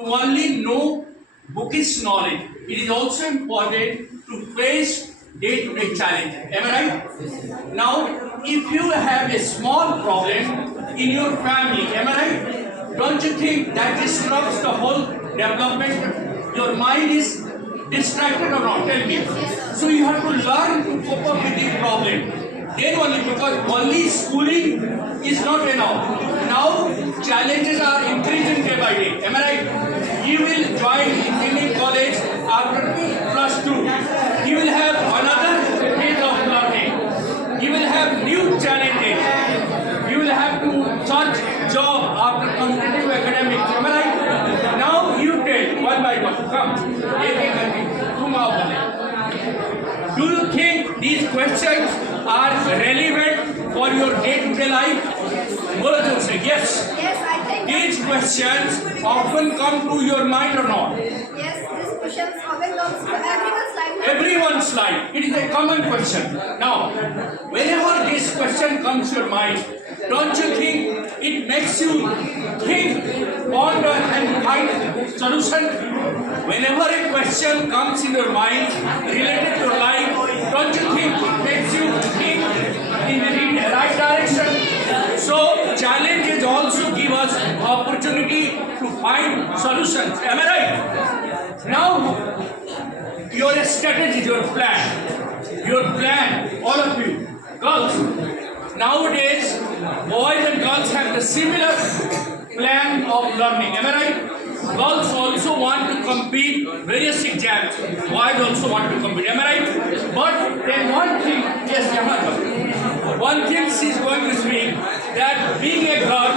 to only know bookish knowledge. It is also important to face day-to-day challenges. Am I right? Now, if you have a small problem in your family, am I right? Don't you think that disrupts the whole development? Your mind is distracted or not? Tell me. So you have to learn to cope up with the problem. Then only, because only schooling is not enough. Now challenges are increasing day by day. Am I right? You will join engineering college after +2. You will have another phase of learning. You will have new challenges. You will have to search job after competitive academics. Am I right? Now you tell one by one. Come. Do you think these questions are relevant for your day-to-day life? Bolajul say yes. Yes, I think. These questions often come to your mind or not? Yes, these questions often comes to everyone's life. Everyone's life. It is a common question. Now, whenever this question comes to your mind, don't you think it makes you think, ponder and find solution? Whenever a question comes in your mind related to your life, don't you think it makes you think in the right direction? So challenges also give us opportunity to find solutions. Am I right? Now, your strategy, your plan, all of you, girls. Nowadays, boys and girls have the similar plan of learning. Am I right? Girls also want to compete various exams. Boys also want to compete. Am I right? But then one thing, yes, one thing she is going to speak, that being a girl,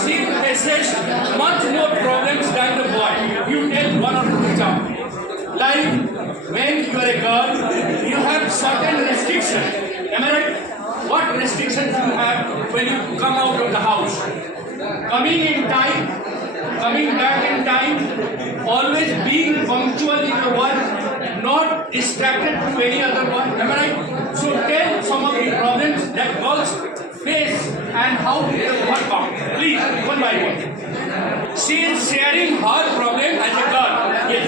she faces much more problems than the boy. You take one or two examples. Like when you are a girl, you have certain restrictions. Am I right? What restrictions you have when you come out of the house? Coming in time, coming back in time, always being punctual in your work, not distracted to any other work. Am I right? So tell some of the problems that girls face and how they work out. Please, one by one. She is sharing her problem as a girl. Yes.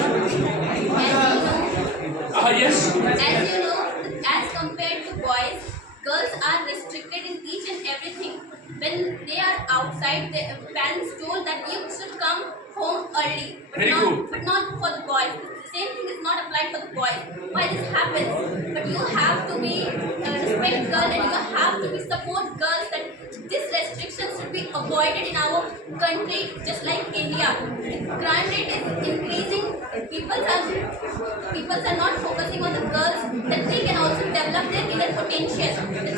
Yes. As you know, as compared to boys, girls are restricted in each and everything. When they are outside, their parents told that you should come home early, but not for the boys. The same thing is not applied for the boys. Why this happens? But you have to be respect girls and you have to be support girls that these restrictions should be avoided in our country, just like India. Crime rate is increasing. People are not focusing on the girls that they can also develop their inner potential.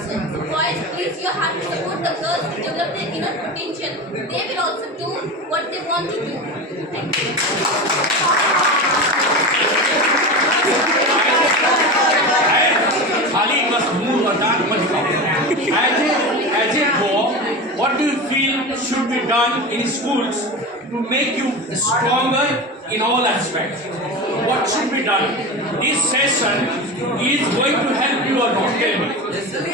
So boys, please, you have to support the girls to develop their inner potential. They will also do what they want to do. Thank you. Ali must move or that must come. As a boy, what do you feel should be done in schools to make you stronger in all aspects? What should be done? This session is going to help you or not? Tell me.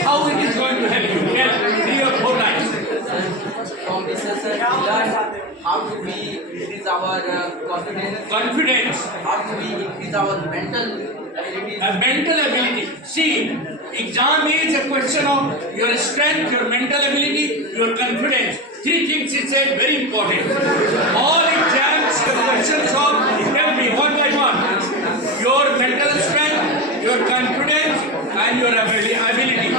How it is going to help you? Tell 3 or 4 lines. From this session, we learn how to increase our confidence, how to increase our mental ability. Mental ability. See, exam is a question of your strength, your mental ability, your confidence. 3 things is said very important. All exams are questions of, tell me one by one, your mental strength, your confidence and your ability.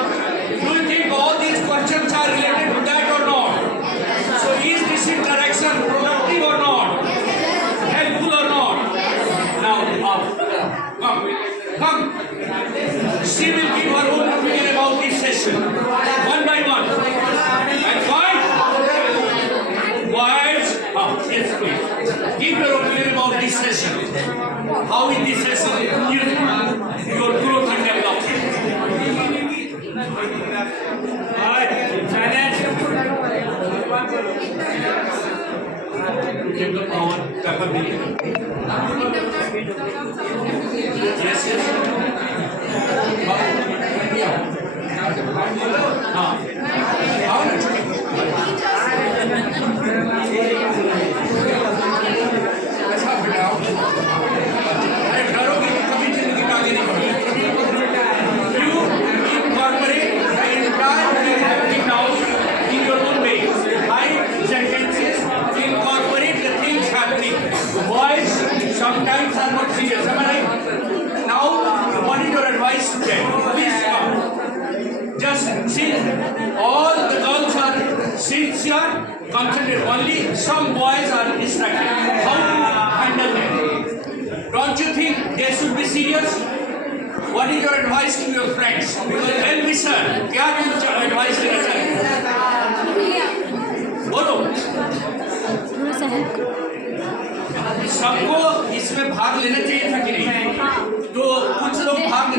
Do you think all these questions are related to that or not? So is this interaction productive or not? Helpful or not? Now, come. She will give her own opinion about this session. One by one. And boys, yes please. Give your opinion about this session. How in this session your growth and development. Give the power capability. Yes, some boys are distracted. How to handle them? Don't you think they should be serious? What is your advice to your friends? Because well wisher, क्या तुम advice देना चाहते हो? बोलो. सबको इसमें भाग लेना चाहिए था कि नहीं? तो कुछ लोग भाग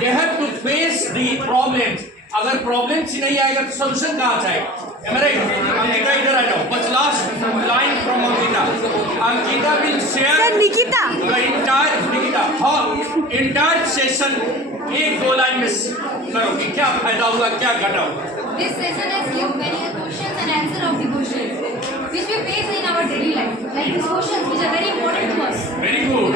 they have to face the problems. अगर problems ही नहीं आएगा तो solution कहाँ से आएगा? Am I right? अंकिता इधर आ जाओ. बस last line from Ankita. Ankita will share. Sir, Nikita. The entire Nikita. हाँ, entire session एक दो लाइन में करोगे. क्या फायदा होगा? क्या घटा होगा? This session has given many questions and answer of the questions which we face in our daily life. Like these questions which are very important to us. Very good.